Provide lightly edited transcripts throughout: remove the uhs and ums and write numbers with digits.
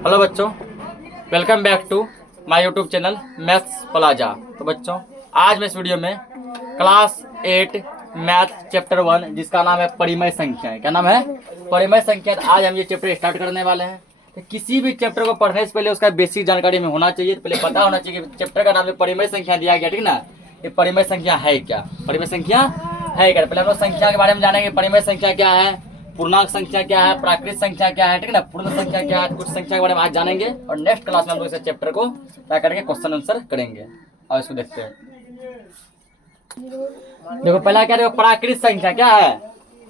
Hello बच्चों, welcome back to my YouTube channel maths plaza. तो बच्चों, आज मैं इस वीडियो में क्लास 8 मैथ चैप्टर 1 जिसका नाम है परिमेय संख्याएं। क्या नाम है? परिमेय संख्या। आज हम ये चैप्टर स्टार्ट करने वाले हैं। तो किसी भी चैप्टर को पढ़ने से पहले उसका बेसिक जानकारी में होना चाहिए। तो पहले पता होना चाहिए कि चैप्टर का नाम है परिमेय संख्या दिया गया, ठीक ना। ये परिमेय संख्या है क्या? परिमेय संख्या है क्या? पहले हम लोग संख्या के बारे में जानेंगे। परिमेय संख्या क्या है, पूर्णांक संख्या क्या है, प्राकृत संख्या क्या है, ठीक है ना। पूर्ण संख्या क्या है, कुछ संख्या के बारे में आज जानेंगे और नेक्स्ट क्लास में हम लोग इस चैप्टर को क्या करेंगे, क्वेश्चन आंसर करेंगे। और इसको देखते हैं। देखो पहला क्या, देखो प्राकृत संख्या क्या है,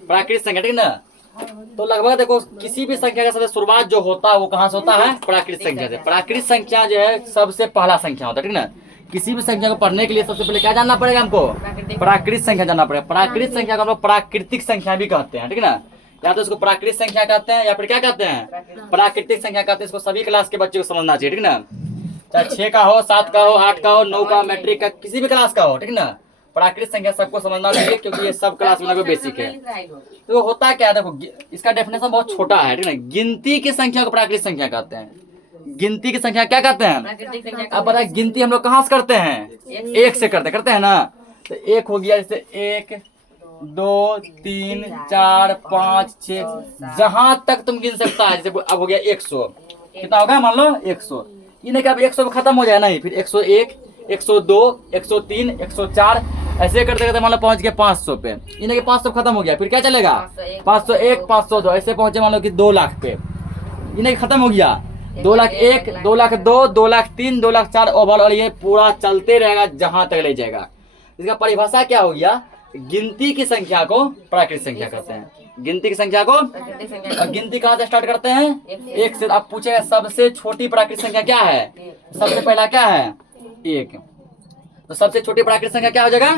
प्राकृत संख्या, ठीक है ना। तो लगभग देखो किसी भी संख्या का सबसे शुरुआत जो होता है वो कहाँ से होता है? प्राकृत संख्या से। प्राकृत संख्या जो है सबसे पहला संख्या होता है, ठीक है ना। किसी भी संख्या को पढ़ने के लिए सबसे पहले क्या जानना पड़ेगा हमको? प्राकृत संख्या जानना पड़ेगा। प्राकृत संख्या को हम लोग प्राकृतिक संख्या भी कहते हैं, ठीक है ना। या तो इसको प्राकृतिक संख्या कहते हैं या फिर क्या कहते हैं? प्राकृतिक संख्या कहते हैं। इसको सभी क्लास के बच्चे को समझना चाहिए, ठीक है ना। चाहे 6 का हो, 7 का हो, 8 का हो, 9 का, मैट्रिक का, किसी भी क्लास का हो, ठीक है ना। प्राकृतिक संख्या सबको समझना चाहिए क्योंकि ये सब क्लास में बेसिक है। तो होता क्या है, देखो इसका डेफिनेशन बहुत छोटा है, ठीक है ना। गिनती की संख्या को प्राकृतिक संख्या कहते हैं। गिनती की संख्या क्या कहते हैं? अब बताए गिनती हम लोग कहाँ से करते हैं? एक से करते हैं ना। तो एक हो गया, जैसे 1 2 3 4 5 6, जहां तक तुम गिन सकता है। जैसे अब हो गया 100, कितना होगा मान लो 100। ये नहीं कि अब 100 में खत्म हो जाए, नहीं, फिर 101 102 103 104 ऐसे करते करते मान लो पहुंच गए 500 पे। ये नहीं कि 500 खत्म हो गया, फिर क्या चलेगा? 501 502 ऐसे पहुंचे मान लो कि 2 लाख पे। ये नहीं खत्म हो गया, 2 लाख 1 2 लाख 2 2 लाख 3 2 लाख 4 ओवरऑल, और ये पूरा चलते रहेगा जहां तक ले जाएगा। इसका परिभाषा क्या हो गया? गिनती की संख्या को प्राकृतिक संख्या कहते हैं। गिनती की संख्या को, और गिनती कहाँ से स्टार्ट करते हैं? 1 से। आप पूछेगा सबसे छोटी प्राकृतिक संख्या क्या है? सबसे पहला क्या है? 1। तो सबसे छोटी प्राकृतिक संख्या क्या हो जाएगा?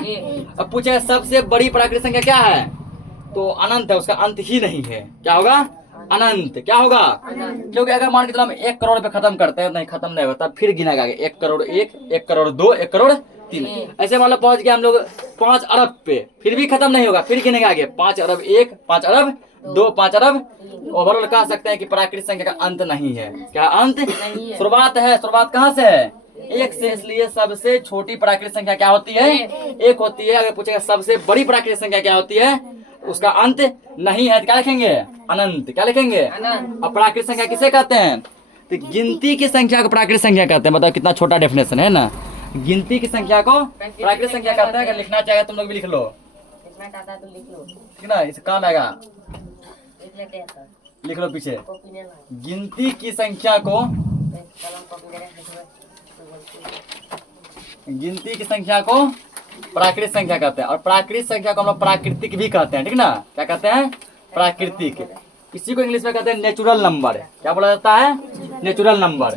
अब पूछेगा सबसे बड़ी प्राकृतिक संख्या क्या है? तो अनंत है, उसका अंत ही नहीं है। क्या होगा? अनंत। क्या होगा? क्योंकि अगर मान के चलो हम 1 करोड़ पे खत्म करते हैं, नहीं खत्म नहीं होता, फिर गिनेगा 1 करोड़ 1 1 करोड़ 2 1 करोड़ 3, ऐसे मान लो पहुंच गया हम लोग 5 अरब पे, फिर भी खत्म नहीं होगा, फिर गिनेगा आगे 5 अरब 1 5 अरब 2 5 अरब। ओवरऑल कह सकते हैं कि प्राकृतिक संख्या का अंत नहीं है। क्या अंत? शुरुआत है। शुरुआत कहाँ से है? 1 से। इसलिए सबसे छोटी प्राकृतिक संख्या क्या होती है? 1 होती है। अगर पूछेगा सबसे बड़ी प्राकृतिक संख्या क्या होती है, उसका अंत नहीं है, तो क्या लिखेंगे? अनंत। क्या लिखेंगे? अब प्राकृतिक संख्या किसे कहते हैं? तो गिनती की संख्या को प्राकृतिक संख्या कहते हैं। बताओ कितना छोटा डेफिनेशन है ना। गिनती की संख्या को प्राकृतिक संख्या कहते हैं। अगर लिखना चाहे तुम लोग भी लिख लो, ठीक ना, इसे काम आएगा। लिख लो पीछे, गिनती की संख्या को, गिनती की संख्या को प्राकृतिक संख्या कहते हैं। और प्राकृतिक संख्या को हम लोग प्राकृतिक भी कहते हैं, ठीक ना। क्या कहते हैं? प्राकृतिक। इसी को इंग्लिश में कहते हैं नेचुरल नंबर। क्या बोला जाता है? Natural number.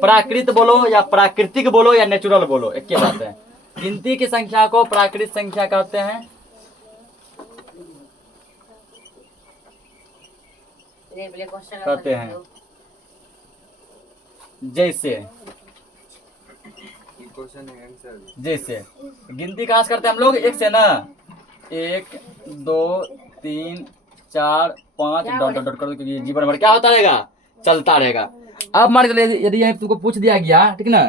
प्राकृत बोलो या प्राकृतिक बोलो या नेचुरल बोलो, एक ही बात है। गिनती की संख्या को प्राकृतिक संख्या कहते हैं। कहते हैं जैसे जैसे गिनती कहाँ से करते हैं हम लोग? 1 से ना। 1 2 3 4 5 डॉट डॉट डॉट कर दो, क्योंकि जीवन भर क्या होता रहेगा? चलता रहेगा। अब मान के यदि यही तुमको पूछ दिया गया, ठीक ना,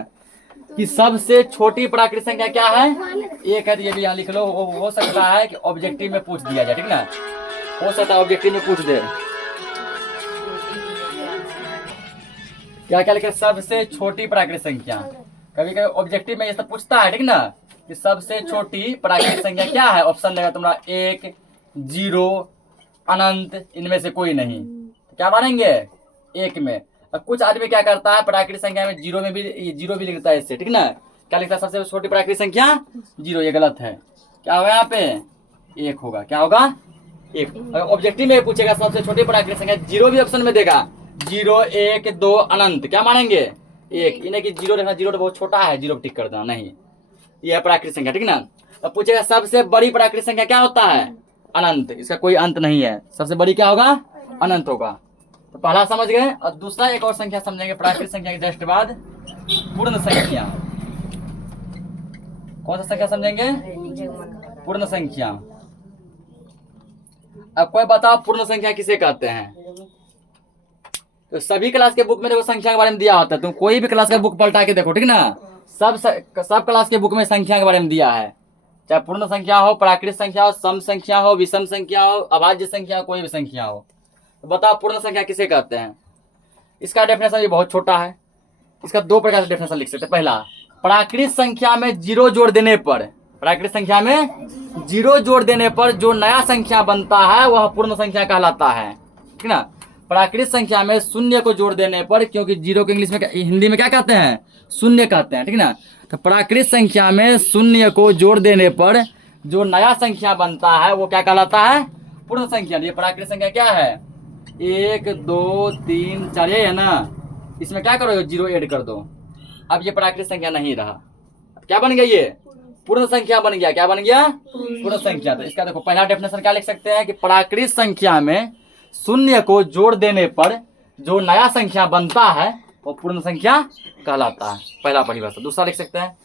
कि सबसे छोटी प्राकृतिक संख्या क्या है? 1 है, तो ये भी यहाँ लिख लो। हो सकता है कि ऑब्जेक्टिव में पूछ दिया जाए, ठीक ना। हो सकता है ऑब्जेक्टिव में पूछ दे। क्या क्या लिखे? सबसे छोटी प्राकृतिक संख्या। कभी कभी ऑब्जेक्टिव में ये सब पूछता है, ठीक ना, कि सबसे छोटी प्राकृतिक संख्या क्या है। ऑप्शन देगा तुम्हारा 1 0 अनंत, इनमें से कोई नहीं। तो क्या मानेंगे? 1 में। और कुछ आदमी क्या करता है, प्राकृतिक संख्या में 0 में भी 0 भी लिखता है इससे, ठीक ना। क्या लिखता है? सबसे छोटी प्राकृतिक संख्या 0। ये गलत है। क्या होगा यहाँ पे? 1 होगा। क्या होगा? 1। अगर ऑब्जेक्टिव में पूछेगा सबसे छोटी प्राकृतिक संख्या, 0 भी ऑप्शन में देगा। 0 1 2 अनंत, क्या मानेंगे? 1। इन्हें कि 0 देखना, 0 तो बहुत छोटा है, 0 टिक कर देना, नहीं, यह है प्राकृतिक संख्या, ठीक ना। अब पूछेगा सबसे बड़ी प्राकृतिक संख्या क्या होता है? अनंत। इसका कोई अंत नहीं है। सबसे बड़ी क्या होगा? अनंत होगा। तो पहला समझ गए। और दूसरा एक और संख्या समझेंगे प्राकृतिक संख्या के जस्ट बाद, पूर्ण संख्या। कौन सा संख्या समझेंगे? पूर्ण संख्या। अब कोई बताओ पूर्ण संख्या किसे कहते हैं? तो सभी क्लास के बुक में देखो संख्या के बारे में दिया होता है, तुम कोई भी क्लास का बुक पलटा के देखो, ठीक ना, सब क्लास के बुक में संख्या के बारे में दिया है, चाहे पूर्ण संख्या हो, प्राकृत संख्या हो, सम संख्या हो, विषम संख्या हो, अभाज्य संख्या हो, कोई भी संख्या हो। तो बताओ पूर्ण संख्या किसे कहते हैं? इसका डेफिनेशन ये बहुत छोटा है, इसका दो प्रकार से डेफिनेशन लिख सकते हैं। पहला, प्राकृत संख्या में जीरो जोड़ देने पर, प्राकृत संख्या में जीरो जोड़ देने पर जो नया संख्या बनता है वह पूर्ण संख्या कहलाता है, ठीक ना। प्राकृत संख्या में शून्य को जोड़ देने पर, क्योंकि जीरो को इंग्लिश में हिंदी में क्या कहते हैं? शून्य कहते हैं, ठीक ना। तो प्राकृत संख्या में शून्य को जोड़ देने पर जो नया संख्या बनता है वो क्या कहलाता है? पूर्ण संख्या। ये प्राकृत संख्या क्या है? 1 2 3 4 है ना, इसमें क्या करो? जीरो ऐड कर दो। अब ये प्राकृत संख्या नहीं रहा, क्या बन गया? ये पूर्ण संख्या बन गया। क्या बन गया? पूर्ण संख्या। तो इसका देखो पहला डेफिनेशन क्या लिख सकते हैं कि प्राकृत संख्या में शून्य को जोड़ देने पर जो नया संख्या बनता है वो पूर्ण संख्या कहलाता है, पहला परिभाषा। दूसरा लिख सकते हैं,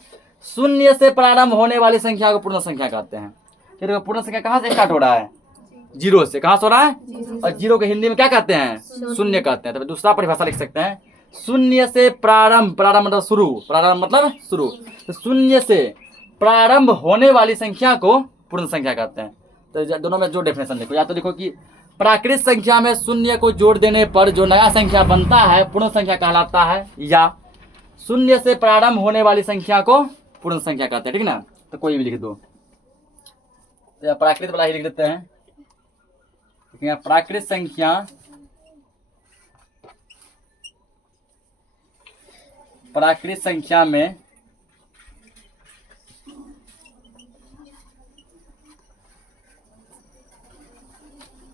शून्य से प्रारंभ होने वाली संख्या को पूर्ण संख्या कहते हैं। फिर पूर्ण संख्या कहाँ से स्टार्ट हो रहा है? जीरो से। कहाँ से हो रहा है? और जीरो के हिंदी में क्या कहते हैं? शून्य कहते हैं। तो दूसरा परिभाषा लिख सकते हैं, शून्य से प्रारंभ, प्रारंभ मतलब शुरू, प्रारंभ मतलब शुरू, तो शून्य से प्रारंभ होने वाली संख्या को पूर्ण संख्या कहते हैं। तो दोनों में जो डेफिनेशन लिखो, या तो लिखो कि प्राकृत संख्या में शून्य को जोड़ देने पर जो नया संख्या बनता है पूर्ण संख्या कहलाता है, या शून्य से प्रारंभ होने वाली संख्या को पूर्ण संख्या कहते हैं, ठीक ना। तो कोई भी लिख दो। तो प्राकृत वाला ही लिख देते हैं, प्राकृत संख्या में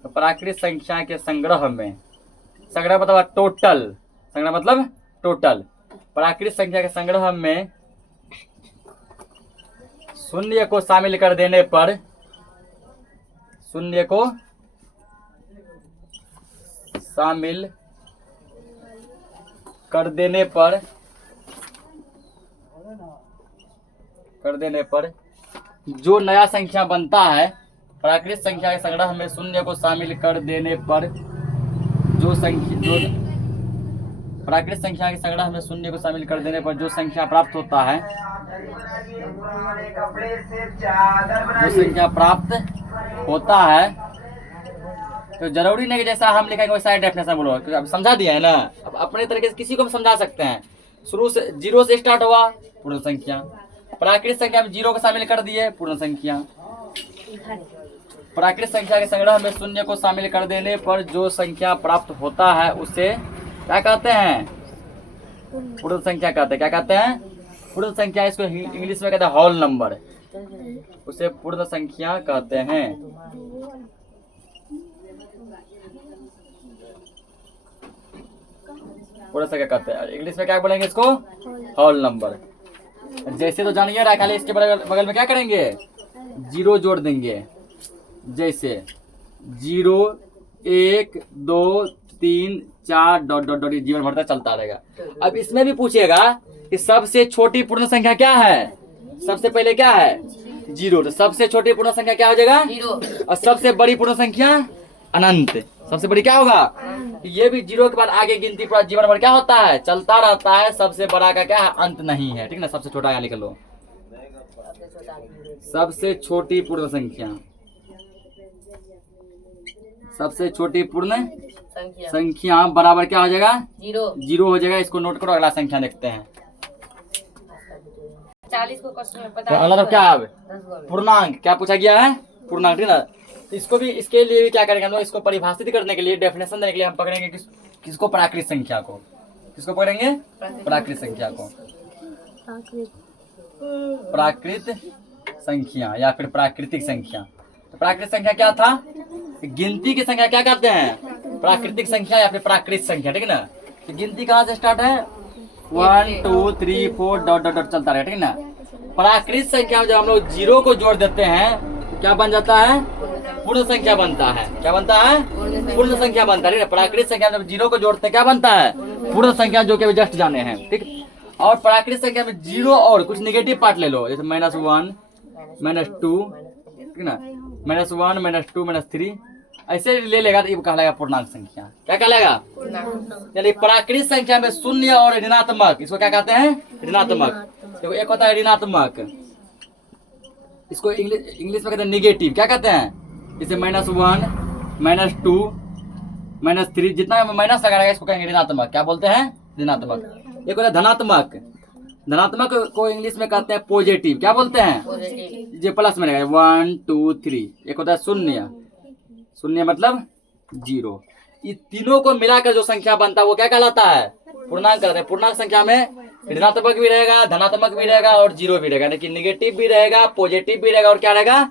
प्राकृत संख्या के संग्रह में, संग्रह मतलब टोटल, संग्रह मतलब टोटल, प्राकृत संख्या के संग्रह में शून्य को शामिल कर देने पर, शून्य को शामिल कर देने पर जो नया संख्या बनता है, प्राकृत संख्या के संग्रह में शून्य को शामिल कर देने पर जो प्राकृत संख्या के संग्रह में शून्य को शामिल कर देने पर जो संख्या प्राप्त होता है, तो जरूरी नहीं कि जैसा हम लिखेंगे वैसा डेफिनेशन बोलो। अब समझा दिया है ना, अब अपने तरीके से किसी को भी समझा सकते हैं। शुरू से जीरो से स्टार्ट हुआ, पूर्ण संख्या। प्राकृत संख्या में जीरो को शामिल कर दिए, पूर्ण संख्या। प्राकृत संख्या के संग्रह में शून्य को शामिल कर देने पर जो संख्या प्राप्त होता है उसे क्या कहते हैं? पूर्ण संख्या कहते हैं। क्या कहते हैं? पूर्ण संख्या। इसको इंग्लिश में कहते हैं होल नंबर, उसे पूर्ण संख्या कहते हैं। पूर्ण संख्या कहते हैं, इंग्लिश में क्या बोलेंगे इसको? Whole number. जैसे तो जानिए रहा, खाली इसके बगल में क्या करेंगे? जीरो जोड़ देंगे। जैसे 0 1 2 3 4 डॉट डॉट डॉट, जीवन भरता चलता रहेगा। अब इसमें भी पूछेगा कि सबसे छोटी पूर्ण संख्या क्या है? सबसे पहले क्या है? जीरो। तो सबसे छोटी पूर्ण संख्या क्या हो जाएगा? जीरो। और सबसे बड़ी पूर्ण संख्या अनंत। सबसे बड़ी क्या होगा? ये भी जीरो के बाद आगे गिनती पूरा जीवन भर क्या होता है? चलता रहता है। सबसे बड़ा का क्या है? अंत नहीं है, ठीक ना। सबसे छोटा यहाँ लिख लो, सबसे छोटी पूर्ण संख्या, सबसे छोटी पूर्ण संख्या बराबर क्या हो जाएगा? जीरो हो जाएगा। इसको नोट करो, अगला संख्या देखते हैं। 40 को क्वेश्चन में पता है क्या है? पूर्णांक। क्या पूछा गया है? पूर्णांक, ठीक ना। इसको भी, इसके लिए भी क्या करेंगे हम लोग? इसको परिभाषित करने के लिए, डेफिनेशन देने के लिए हम पकड़ेंगे किसको? प्राकृत संख्या को। किसको पकड़ेंगे? प्राकृत संख्या को। प्राकृत संख्या या फिर प्राकृतिक संख्या। तो प्राकृत संख्या क्या था? गिनती की संख्या क्या कहते हैं? प्राकृतिक संख्या या फिर प्राकृत संख्या, ठीक है ना। तो गिनती कहाँ से स्टार्ट है? 1 2 3 4 डॉट डॉट डॉट चलता है, ठीक है ना। प्राकृत संख्या में जब हम लोग जीरो को जोड़ देते हैं तो क्या बन जाता है? पूर्ण संख्या बनता है। क्या बनता है? पूर्ण संख्या बनता है। प्राकृत संख्या में जब जीरो को जोड़ते हैं क्या बनता है? पूर्ण संख्या, जो कि अभी जस्ट जाने हैं, ठीक। और प्राकृत संख्या में जीरो और कुछ नेगेटिव पार्ट ले लो, जैसे -1 -2, ठीक ना, -1 -2 -3 ऐसे ले लेगा तो ये कहलाएगा पूर्णांक संख्या। क्या कहलाएगा? चलिए प्राकृत संख्या में शून्य और ऋणात्मक, इसको क्या कहते हैं? ऋणात्मक। देखो एक होता है ऋणात्मक, इसको इंग्लिश में कहते हैं निगेटिव। क्या कहते हैं? जैसे -1, -2, -3, जितना माइनस लगाएगा इसको कहेंगे ऋणात्मक। क्या बोलते हैं? ऋणात्मक। एक होता है धनात्मक, धनात्मक को इंग्लिश में कहते हैं पॉजिटिव। क्या बोलते हैं? जो प्लस में लगाएगा 1 2 3। एक होता है शून्य, शून्य मतलब 0। ये तीनों को मिलाकर जो संख्या बनता है वो क्या कहलाता है? पूर्णांक कहते हैं। पूर्णांक संख्या में ऋणात्मक भी रहेगा, धनात्मक भी रहेगा और 0 भी रहेगा, लेकिन निगेटिव भी रहेगा, पॉजिटिव भी रहेगा और क्या रहेगा?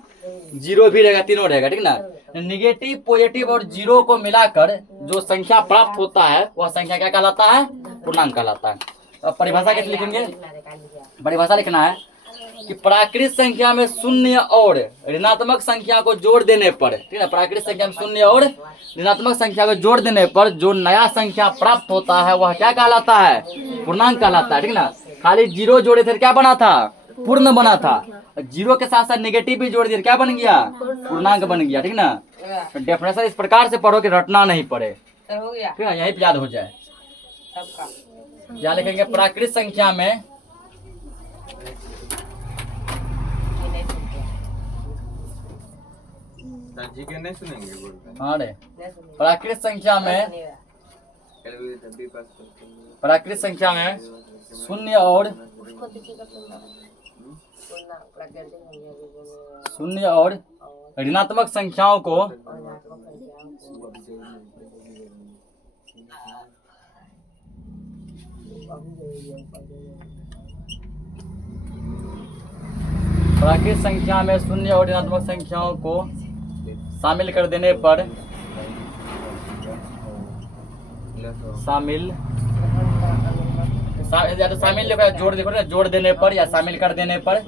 0 भी रहेगा, तीनों रहेगा। ठीक ना? निगेटिव, पॉजिटिव और 0 को मिलाकर जो संख्या प्राप्त होता है वह संख्या क्या कहलाता है? पूर्णांक कहलाता है। अब परिभाषा कैसे लिखेंगे? परिभाषा लिखना है कि प्राकृत संख्या में शून्य और ऋणात्मक संख्या को जोड़ देने पर, ठीक है, प्राकृत संख्या में शून्य और ऋणात्मक संख्या को जोड़ देने पर जो नया संख्या प्राप्त होता है वह क्या कहलाता है? पूर्णांक कहलाता है। ठीक ना? खाली 0 जोड़े थे क्या बना था? पूर्ण बना था। 0 के साथ साथ नेगेटिव भी जोड़ दिया, क्या बन गया? पूर्णांक बन गया। ठीक ना? डेफिनेशन इस प्रकार से पढ़ो कि रटना नहीं पड़े, ठीक है, यही याद हो जाए। क्या लिखेंगे? प्राकृत संख्या में नहीं सुनेंगे हाँ रे, प्राकृत संख्या में शून्य और ऋणात्मक संख्याओं को प्राकृत संख्या में शून्य और ऋणात्मक संख्याओं को शामिल कर देने पर या तो शामिल जोड़ देखो ना, जोड़ देने पर या शामिल कर देने पर,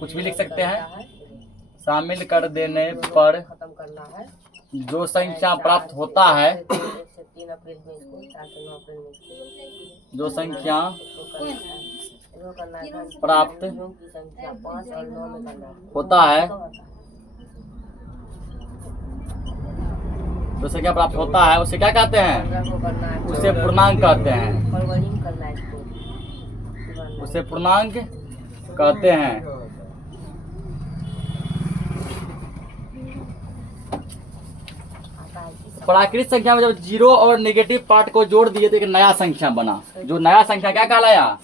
कुछ भी लिख सकते हैं। शामिल कर देने पर जो संख्या प्राप्त होता है, जो संख्या प्राप्त होता है, जो संख्या प्राप्त होता है उसे क्या कहते हैं? उसे पूर्णांक कहते हैं। उसे पूर्णांक कहते हैं। प्राकृत संख्या में जब 0 और नेगेटिव पार्ट को जोड़ दिए तो एक नया संख्या बना। जो नया संख्या क्या कहलाया?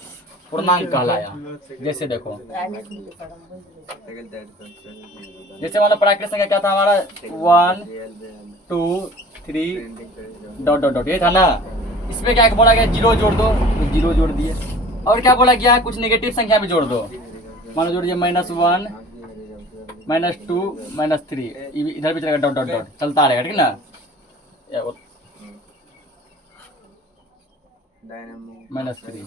पूर्णांक कहलाया। जैसे देखो, जैसे मान लो प्राकृत संख्या क्या था हमारा? 1 2 3 ... ये था ना। इसमें क्या बोला गया? 0 जोड़ दो, तो 0 जोड़ दिए। और क्या बोला गया? कुछ नेगेटिव संख्या भी जोड़ दो। मान लो जोड़ दिए -1 -2 -3, इधर भी चलेगा ... चलता रहेगा। ठीक ना? -3 ...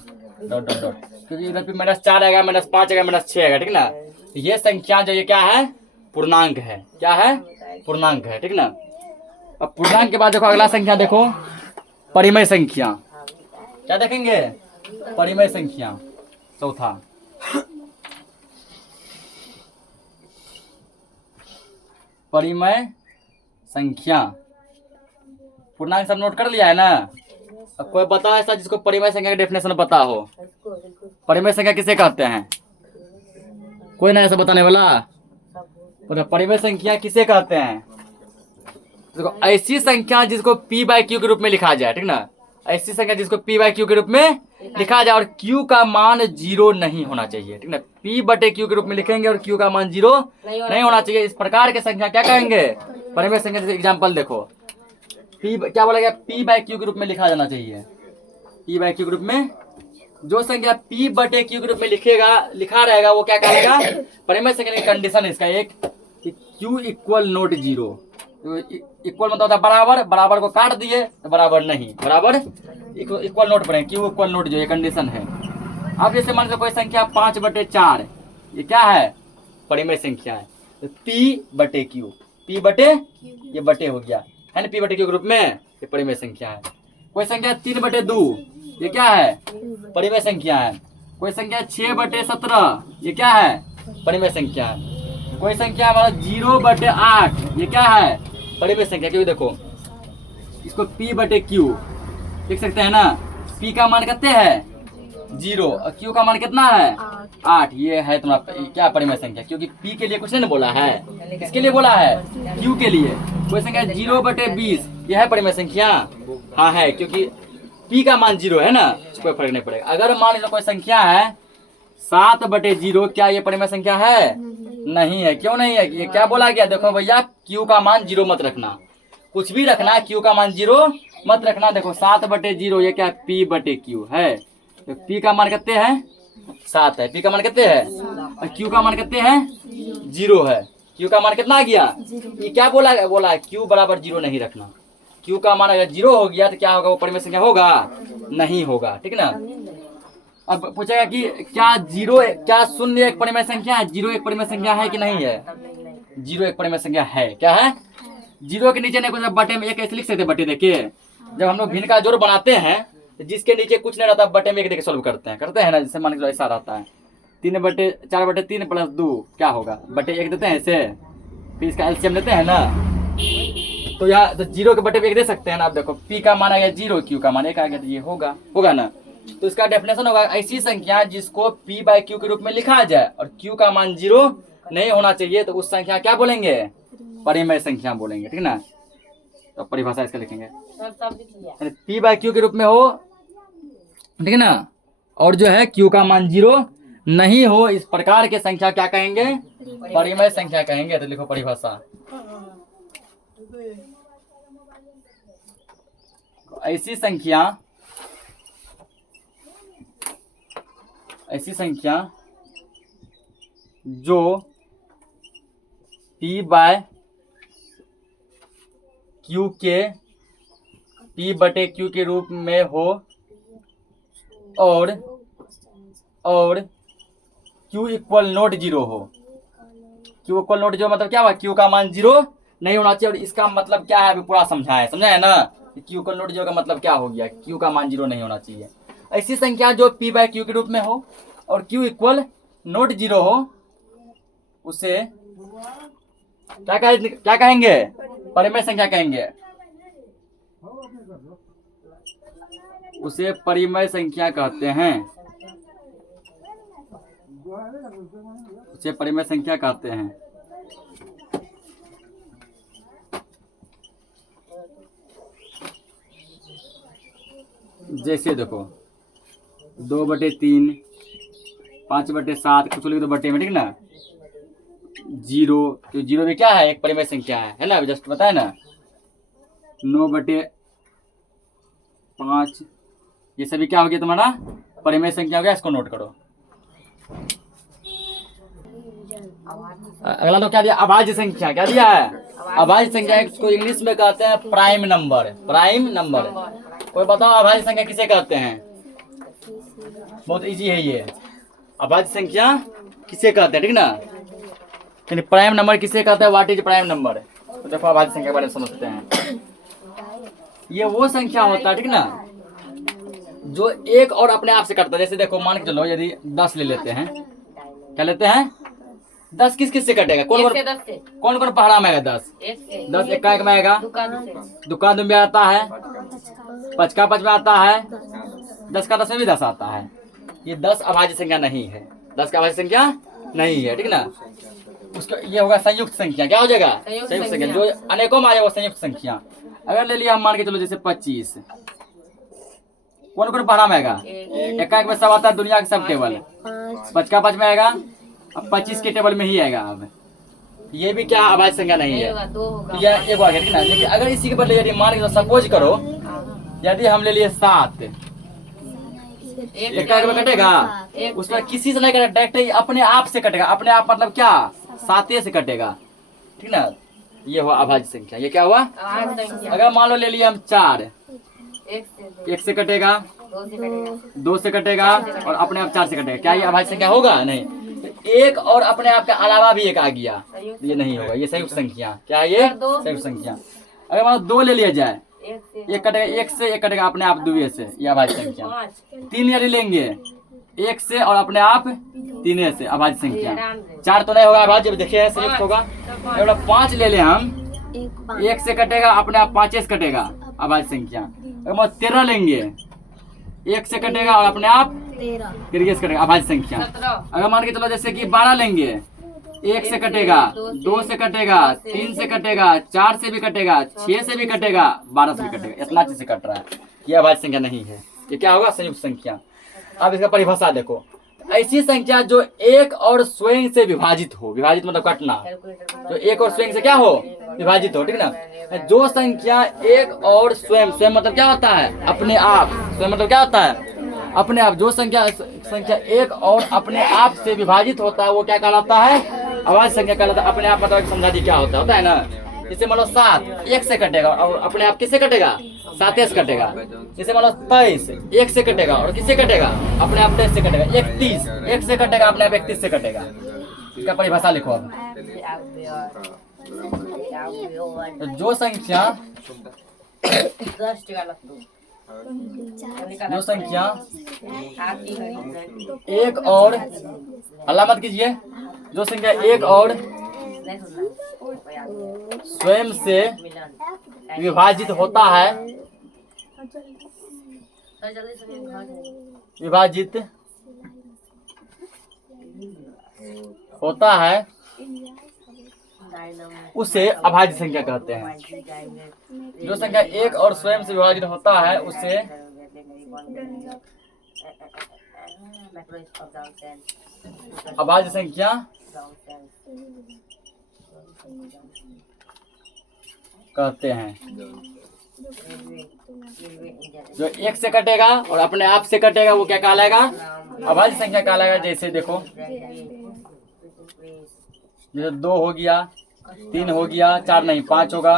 क्योंकि इधर भी -4 आएगा, -5 आएगा, -6 आएगा। ठीक ना? ये संख्या जो ये क्या है? पूर्णांक है। क्या है? पूर्णांक है। ठीक ना? अब पूर्णांक के बाद देखो अगला संख्या, देखो परिमेय संख्या। क्या देखेंगे? परिमेय संख्या, चौथा। परिमेय संख्या, पूर्णांक सब नोट कर लिया है ना? अब कोई बताओ ऐसा जिसको परिमेय संख्या का डेफिनेशन पता हो। परिमेय संख्या किसे कहते हैं? कोई ना ऐसा बताने वाला? परिमेय संख्या किसे कहते हैं? देखो, ऐसी संख्या जिसको p/q के रूप में लिखा जाए। ठीक ना? ऐसी संख्या जिसको p/q के रूप में लिखा जाए और q का मान 0 नहीं होना चाहिए। ठीक ना? p/q के रूप में लिखेंगे और q का मान 0 नहीं होना चाहिए। इस प्रकार के संख्या क्या कहेंगे? परिमेय संख्या। जैसे एग्जाम्पल देखो, क्या बोला गया? p/q के रूप में लिखा जाना चाहिए। p/q के रूप में जो संख्या p/q के रूप में लिखा रहेगा वो क्या कहेगा? परिमेय संख्या की कंडीशन है इसका एक कि q इक्वल नॉट 0। तो इक्वल मतलब होता है बराबर, बराबर को काट दिए तो बराबर नहीं, बराबर इक्वल नोट पड़े, क्यू इक्वल नोट, जो ये कंडीशन है। अब जैसे मान लो कोई संख्या 5/4, ये क्या है? परिमेय संख्या है। तो p/q, ये बटे हो गया है ना, p/q के रूप में ये परिमेय संख्या है। कोई संख्या 3/2, ये क्या है? परिमेय संख्या है। कोई संख्या 6/17, ये क्या है? परिमेय संख्या है। कोई संख्या हमारा 0/8, ये क्या है? परिमेय संख्या, क्योंकि देखो इसको P बटे Q लिख सकते हैं ना। P का मान कितने है 0 और Q का मान कितना है 8। ये है तुम्हारा क्या परिमेय संख्या, क्योंकि P के लिए कुछ नहीं ना बोला है, इसके लिए बोला है Q के लिए। कोई संख्या 0 बटे 20 यह है परिमेय संख्या, हाँ है, क्योंकि P का मान 0 है ना, कोई फर्क नहीं पड़ेगा। अगर मान लीजिए कोई संख्या है 7 बटे 0, क्या ये परिमेय संख्या है? नहीं है। क्यों नहीं है? ये क्या बोला गया? देखो भैया Q का मान 0 मत रखना, कुछ भी रखना, Q का मान 0 मत रखना। देखो 7 बटे 0 ये क्या है? P बटे Q है। तो P का मान कितने है 7 है, P का मान कितने है और Q का मान कितने है 0 है। Q का मान कितना आ गया? ये क्या बोला है Q बराबर 0 नहीं रखना। Q का मान अगर 0 हो गया तो क्या होगा? वो परिमेय संख्या होगा? नहीं होगा, ठीक है ना। अब पूछेगा कि क्या शून्य एक परिमेय संख्या है? 0 एक परिमेय संख्या है कि नहीं है? 0 एक परिमेय संख्या है। क्या है? 0 के नीचे नहीं कुछ बटे में एक ऐसे लिख सकते। बटे देखिए जब हम लोग भिन्न का जोड़ बनाते हैं तो जिसके नीचे कुछ नहीं रहता बटे में एक देके सॉल्व करते हैं ना। जैसे मान लीजिए ऐसा रहता है 4/3 प्लस 2 क्या होगा? बटे 1 देते हैं ऐसे, फिर इसका एलसीएम लेते हैं ना। तो यहाँ तो 0 के बटे पे 1 दे सकते हैं ना। आप देखो P का मान आ गया 0, Q का मान 1 आ गया, तो ये होगा ना। तो इसका डेफिनेशन होगा ऐसी संख्या जिसको P बाय Q के रूप में लिखा जाए और Q का मान 0 नहीं होना चाहिए, तो उस संख्या क्या बोलेंगे? परिमेय संख्या बोलेंगे, ठीक है ना। तो परिभाषा इसका लिखेंगे P बाय Q के रूप में हो, ठीक है ना, और जो है Q का मान 0 नहीं हो, इस प्रकार के संख्या क्या कहेंगे? परिमेय संख्या कहेंगे। तो लिखो परिभाषा, ऐसी संख्या जो P बाय Q के P बटे Q के रूप में हो और Q इक्वल नॉट 0 हो। Q इक्वल नॉट 0 मतलब क्या हुआ? Q का मान 0 नहीं होना चाहिए। और इसका मतलब क्या है अभी पूरा समझा है ना। Q इक्वल नॉट 0 का मतलब क्या हो गया? Q का मान 0 नहीं होना चाहिए। ऐसी संख्या जो P बाय Q के रूप में हो और Q इक्वल नॉट 0 हो, उसे क्या कहेंगे? परिमेय संख्या कहेंगे। उसे परिमेय संख्या कहते हैं। उसे परिमेय संख्या कहते हैं। जैसे देखो 2/3, 5/7 कुछ लिख दो बटे में, ठीक ना। 0 तो 0 भी क्या है? एक परिमेय संख्या है ना, अभी जस्ट बताया ना। 9/5 ये सभी क्या हो गया तुम्हारा? परिमेय संख्या हो गया। इसको नोट करो। अगला तो क्या दिया? अभाज्य संख्या। क्या दिया है? अभाज्य संख्या। इसको इंग्लिश में कहते हैं प्राइम नंबर। कोई बताओ अभाज्य संख्या किसे कहते हैं? बहुत इजी है ये। अभाज्य संख्या किसे कहते हैं, ठीक ना। प्राइम नंबर किसे कहते हैं? What is prime number? तो देखो अभाज्य संख्या के बारे में समझते हैं। ये वो संख्या होता है, ठीक ना, जो एक और अपने आप से कटता है। जैसे देखो मान के चलो यदि 10 ले लेते हैं, क्या लेते हैं? 10 किस से कटेगा? कौन पहाड़ा में आएगा? 10 एक में आएगा, दुकान में आता है, 5 का 5 में आता है, 10 का 10 में भी 10 आता है। ये 10 अभाज्य संख्या नहीं है। 10 का अभाज्य संख्या नहीं है, ठीक ना। उसका ये होगा संयुक्त संख्या। क्या हो जाएगा? संयुक्त संख्या। जो अनेकों में आ जाएगा संयुक्त संख्या। अगर ले लिया हम मान के चलो जैसे 25, कौन पहाड़ा में आएगा? एक में सब आता है, दुनिया के सब टेबल। 5 का 5 में आएगा, अब 25 के टेबल में ही आएगा। अब ये भी क्या अभाज्य संख्या नहीं है, तो यह एक बार, ठीक ना। लेकिन अगर इसी के बदले यदि मान के सपोज करो यदि हम ले लिए 7, एक में कटेगा, उसमें किसी से नहीं कटेगा, डायरेक्ट अपने आप से कटेगा। अपने आप मतलब क्या? 7 से कटेगा, ठीक ना। ये हुआ अभाज्य संख्या। ये क्या हुआ? अगर मान लो ले लिए हम 4, 1 से कटेगा, 2 से कटेगा और अपने आप 4 से कटेगा। क्या ये अभाज्य संख्या होगा? नहीं। तो एक और अपने आप के अलावा भी एक आ गया, ये नहीं होगा। ये संयुक्त संख्या। क्या है ये? संयुक्त संख्या। अगर मान लो 2 ले लिया जाए, एक कटेगा, 1 से एक कटेगा अपने आप 2 से, ये अभाज्य संख्या। 3 यदि लेंगे, 1 से और अपने आप 3 से, अभाज्य संख्या। 4 तो नहीं होगा अभाज्य, देखिए संयुक्त होगा। 5 ले लें हम, एक से कटेगा अपने आप 5 से कटेगा अभाज्य संख्या। अगर मान 13 लेंगे, एक से कटेगा और अपने आप 13 से कटेगा अभाज्य संख्या। अगर मान के चलो जैसे कि 12 लेंगे, एक से कटेगा, 2 से कटेगा, 3 से कटेगा, 4 से भी कटेगा, 6 से भी कटेगा, 12 से भी कटेगा। इतना चीज से कट रहा है, ये अभाज्य संख्या नहीं है। ये क्या होगा? संयुक्त संख्या। अब इसका परिभाषा देखो, ऐसी संख्या जो एक और स्वयं से विभाजित हो, विभाजित मतलब कटना, जो एक और स्वयं से क्या हो? विभाजित हो, ठीक ना। जो संख्या एक और स्वयं, स्वयं मतलब क्या होता है? अपने आप। स्वयं मतलब क्या होता है? अपने आप। जो संख्या एक और अपने आप से विभाजित होता है वो क्या कहलाता है? अभाज्य संख्या कहलाता है। अपने आप मतलब समझा दी क्या होता है ना। जैसे मान लो 7 एक से कटेगा और अपने आप किससे कटेगा? 7 से कटेगा। जैसे मान लो 23 एक से कटेगा और किससे कटेगा? अपने आप 23 से कटेगा। 31 एक से कटेगा, अपने आप 31 से कटेगा। इसका परिभाषा लिखो। अब जो संख्या एक और, हल्ला मत कीजिए, जो संख्या एक और स्वयं से विभाजित होता है, विभाजित होता है, उसे अभाज्य संख्या कहते हैं। जो संख्या एक और स्वयं से विभाजित होता है उसे अभाज्य संख्या कहते हैं। जो एक से कटेगा और अपने आप से कटेगा वो क्या कहलाएगा? अभाज्य संख्या कहलाएगा। जैसे देखो, जैसे 2 हो गया, 3 हो गया, 4 नहीं 5 होगा,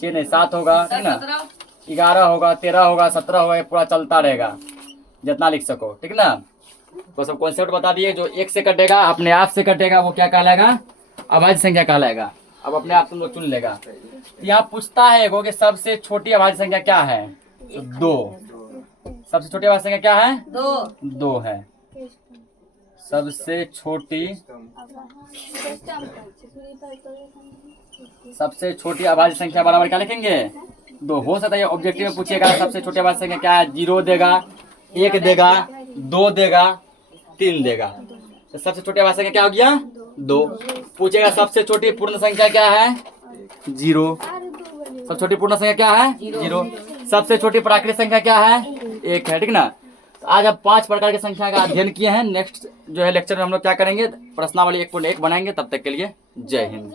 6 नहीं 7 होगा, ठीक ना, 11 होगा, 13 होगा, 17 होगा, पूरा चलता रहेगा, जितना लिख सको, ठीक ना। तो सब कॉन्सेप्ट बता दिए। जो एक से कटेगा, अपने आप से कटेगा, वो क्या कहलाएगा? अभाज्य संख्या कहलाएगा। अब अपने आप तुम लोग चुन लेगा। यहाँ पूछता है एगो कि सबसे छोटी अभाज्य संख्या क्या है? 2। सबसे छोटी अभाज्य संख्या क्या है? 2 है। सबसे छोटी अभाज्य संख्या बराबर क्या लिखेंगे? 2। हो सकता है ऑब्जेक्टिव में पूछेगा सबसे छोटी अभाज्य संख्या क्या है? 0 देगा, 1 देगा, 2 देगा, 3 देगा। तो सबसे छोटी अभाज्य संख्या क्या हो गया? 2। पूछेगा सबसे छोटी पूर्ण संख्या क्या है? 0। सबसे छोटी पूर्ण संख्या क्या है? 0। सबसे छोटी प्राकृतिक संख्या क्या है? 1 है, ठीक ना। तो आज अब 5 प्रकार की संख्या का अध्ययन किए हैं। नेक्स्ट जो है लेक्चर में हम लोग क्या करेंगे? प्रश्नावली 1.1 बनाएंगे। तब तक के लिए जय हिंद।